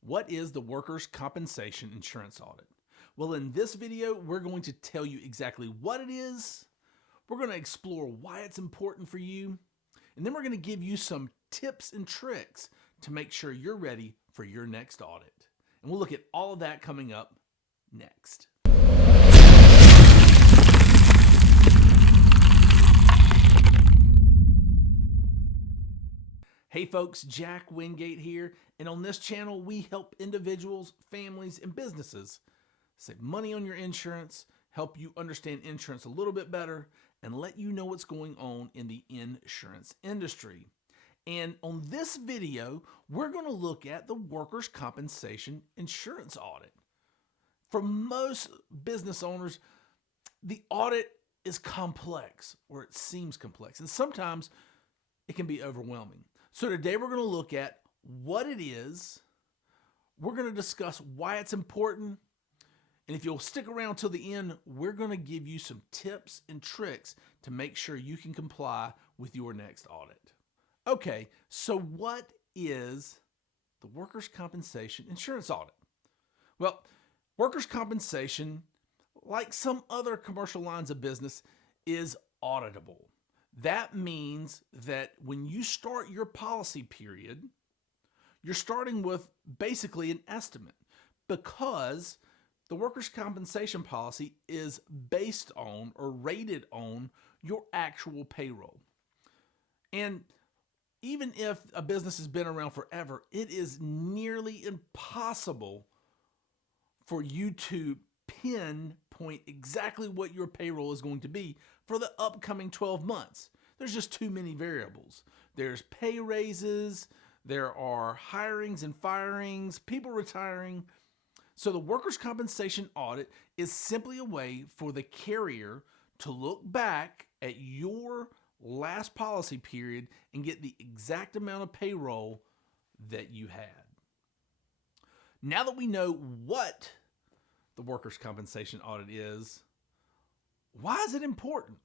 What is the Workers' Compensation Insurance Audit? Well, in this video, we're going to tell you exactly what it is. We're going to explore why it's important for you. And then we're going to give you some tips and tricks to make sure you're ready for your next audit. And we'll look at all of that coming up next. Hey folks, Jack Wingate here, and on this channel we help individuals, families, and businesses save money on your insurance, help you understand insurance a little bit better, and let you know what's going on in the insurance industry. And on this video, we're going to look at the Workers' Compensation Insurance Audit. For most business owners, the audit is complex, or it seems complex, and sometimes it can be overwhelming. So today we're going to look at what it is, we're going to discuss why it's important, and if you'll stick around till the end, we're going to give you some tips and tricks to make sure you can comply with your next audit. Okay, so what is the Workers' Compensation Insurance Audit? Well, workers' compensation, like some other commercial lines of business, is auditable. That means that when you start your policy period, you're starting with basically an estimate, because the workers' compensation policy is based on or rated on your actual payroll. And even if a business has been around forever, it is nearly impossible for you to pinpoint exactly what your payroll is going to be for the upcoming 12 months. There's just too many variables. There's pay raises, there are hirings and firings, people retiring. So the workers' compensation audit is simply a way for the carrier to look back at your last policy period and get the exact amount of payroll that you had. Now that we know what the workers' compensation audit is, why is it important?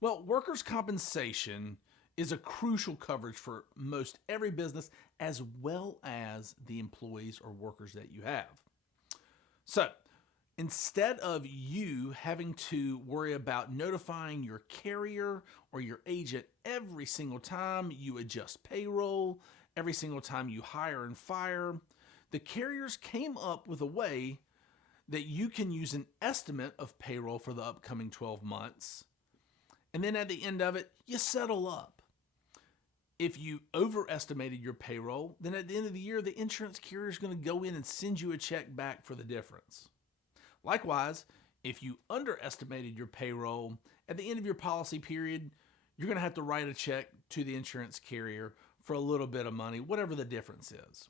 Well, workers' compensation is a crucial coverage for most every business, as well as the employees or workers that you have. So instead of you having to worry about notifying your carrier or your agent every single time you adjust payroll, every single time you hire and fire, the carriers came up with a way that you can use an estimate of payroll for the upcoming 12 months. And then at the end of it, you settle up. If you overestimated your payroll, then at the end of the year, the insurance carrier is going to go in and send you a check back for the difference. Likewise, if you underestimated your payroll, at the end of your policy period, you're going to have to write a check to the insurance carrier for a little bit of money, whatever the difference is.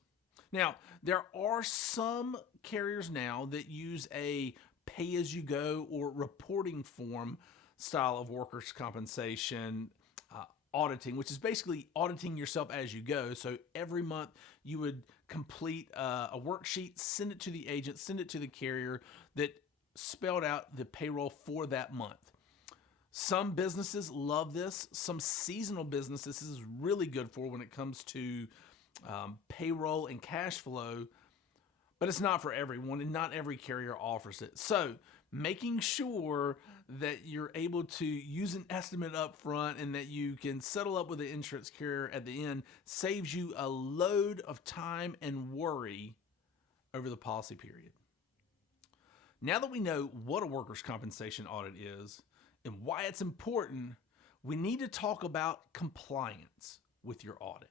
Now, there are some carriers now that use a pay-as-you-go or reporting form style of workers' compensation auditing, which is basically auditing yourself as you go. So every month you would complete a worksheet, send it to the agent, send it to the carrier that spelled out the payroll for that month. Some businesses love this. Some seasonal businesses this is really good for when it comes to payroll and cash flow, but it's not for everyone, and not every carrier offers it. So making sure that you're able to use an estimate up front and that you can settle up with the insurance carrier at the end saves you a load of time and worry over the policy period. Now that we know what a workers' compensation audit is and why it's important, we need to talk about compliance with your audit.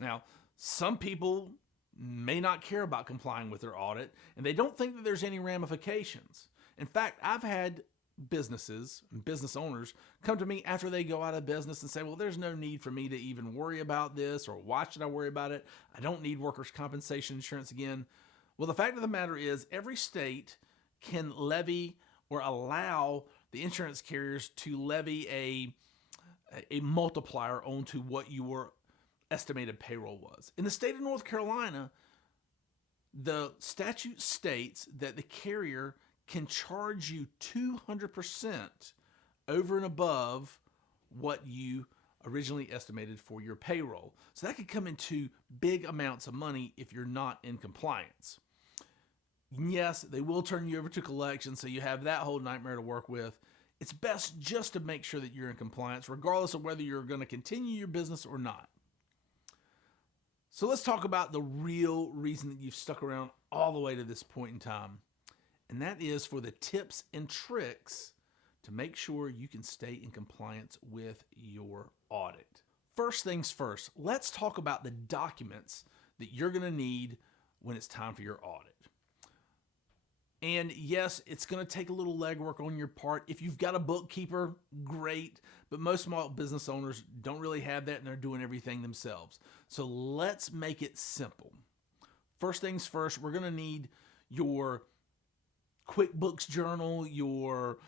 Now, some people may not care about complying with their audit, and they don't think that there's any ramifications. In fact, I've had businesses and business owners come to me after they go out of business and say, well, there's no need for me to even worry about this, or why should I worry about it? I don't need workers' compensation insurance again. Well, the fact of the matter is every state can levy or allow the insurance carriers to levy a multiplier onto what your estimated payroll was. In the state of North Carolina, the statute states that the carrier can charge you 200% over and above what you originally estimated for your payroll. So that could come into big amounts of money if you're not in compliance. Yes, they will turn you over to collections, so you have that whole nightmare to work with. It's best just to make sure that you're in compliance, regardless of whether you're going to continue your business or not. So let's talk about the real reason that you've stuck around all the way to this point in time. And that is for the tips and tricks to make sure you can stay in compliance with your audit. First things first, let's talk about the documents that you're going to need when it's time for your audit. And yes, it's going to take a little legwork on your part. If you've got a bookkeeper, great, but most small business owners don't really have that and they're doing everything themselves. So let's make it simple. First things first, we're going to need your QuickBooks journal, your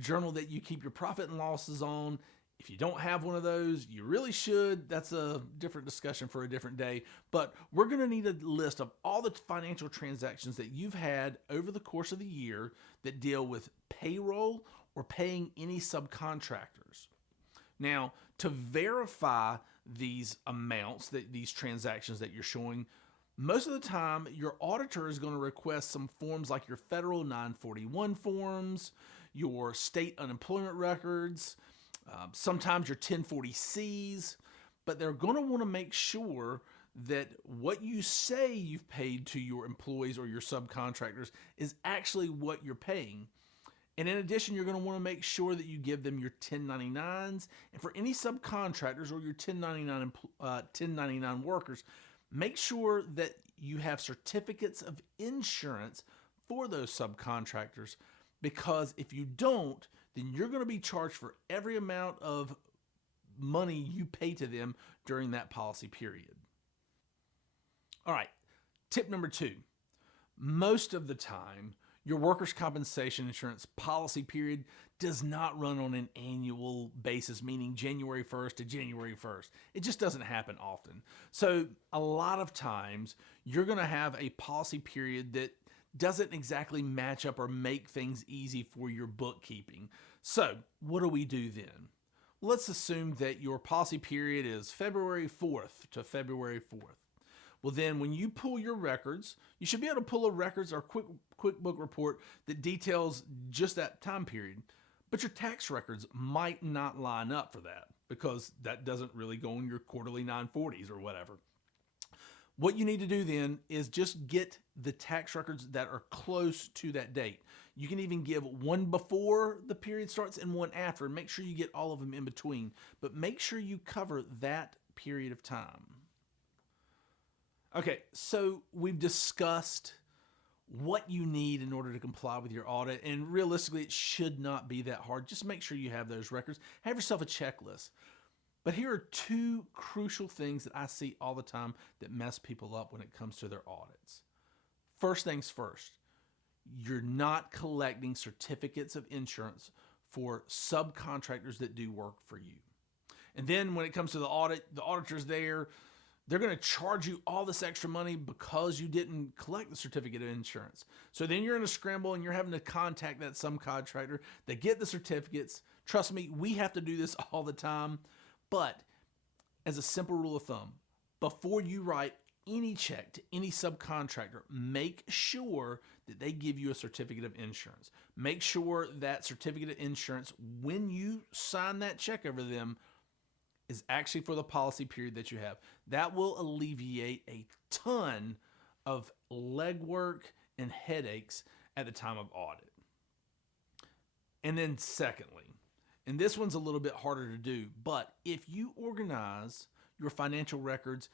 journal that you keep your profit and losses on. If you don't have one of those, you really should. That's a different discussion for a different day. But we're going to need a list of all the financial transactions that you've had over the course of the year that deal with payroll or paying any subcontractors. Now, to verify these amounts, these transactions that you're showing, most of the time, your auditor is going to request some forms like your federal 941 forms, your state unemployment records, sometimes your 1040Cs, but they're going to want to make sure that what you say you've paid to your employees or your subcontractors is actually what you're paying. And in addition, you're going to want to make sure that you give them your 1099s. And for any subcontractors or your 1099 workers, make sure that you have certificates of insurance for those subcontractors, because if you don't, then you're going to be charged for every amount of money you pay to them during that policy period. All right, tip number 2. Most of the time, your workers' compensation insurance policy period does not run on an annual basis, meaning January 1st to January 1st. It just doesn't happen often. So a lot of times, you're going to have a policy period that doesn't exactly match up or make things easy for your bookkeeping. So what do we do then? Let's assume that your policy period is February 4th to February 4th. Well, then when you pull your records, you should be able to pull a records or QuickBook report that details just that time period. But your tax records might not line up for that because that doesn't really go in your quarterly 940s or whatever. What you need to do then is just get the tax records that are close to that date. You can even give one before the period starts and one after, and make sure you get all of them in between. But make sure you cover that period of time. Okay, so we've discussed what you need in order to comply with your audit, and realistically, it should not be that hard. Just make sure you have those records. Have yourself a checklist. But here are 2 crucial things that I see all the time that mess people up when it comes to their audits. First things first, you're not collecting certificates of insurance for subcontractors that do work for you. And then when it comes to the audit, the auditor's there. They're going to charge you all this extra money because you didn't collect the certificate of insurance. So then you're in a scramble and you're having to contact that subcontractor. They get the certificates. Trust me, we have to do this all the time. But as a simple rule of thumb, before you write any check to any subcontractor, make sure that they give you a certificate of insurance. Make sure that certificate of insurance, when you sign that check over them, is actually for the policy period that you have. That will alleviate a ton of legwork and headaches at the time of audit. And then secondly, and this one's a little bit harder to do, but if you organize your financial records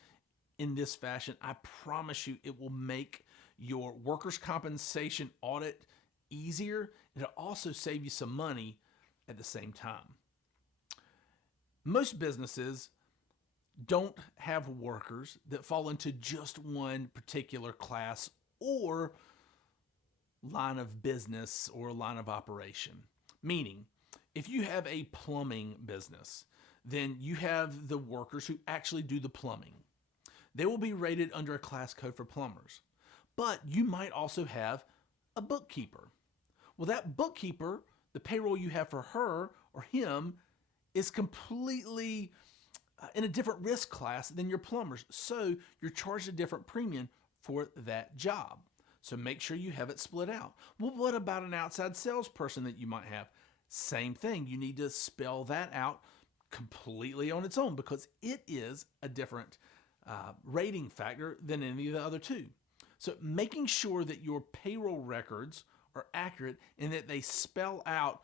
in this fashion, I promise you it will make your workers' compensation audit easier. It'll also save you some money at the same time. Most businesses don't have workers that fall into just one particular class or line of business or line of operation. Meaning, if you have a plumbing business, then you have the workers who actually do the plumbing. They will be rated under a class code for plumbers. But you might also have a bookkeeper. Well, that bookkeeper, the payroll you have for her or him is completely in a different risk class than your plumbers. So you're charged a different premium for that job. So make sure you have it split out. Well, what about an outside salesperson that you might have? Same thing. You need to spell that out completely on its own because it is a different rating factor than any of the other two. So making sure that your payroll records are accurate and that they spell out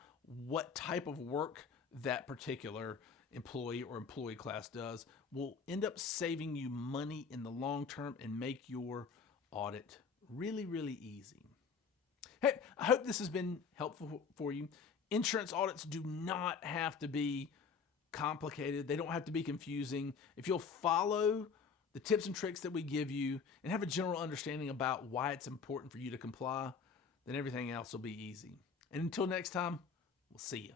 what type of work that particular employee or employee class does will end up saving you money in the long term and make your audit really, really easy. Hey, I hope this has been helpful for you. Insurance audits do not have to be complicated. They don't have to be confusing. If you'll follow the tips and tricks that we give you and have a general understanding about why it's important for you to comply, then everything else will be easy. And until next time, we'll see you.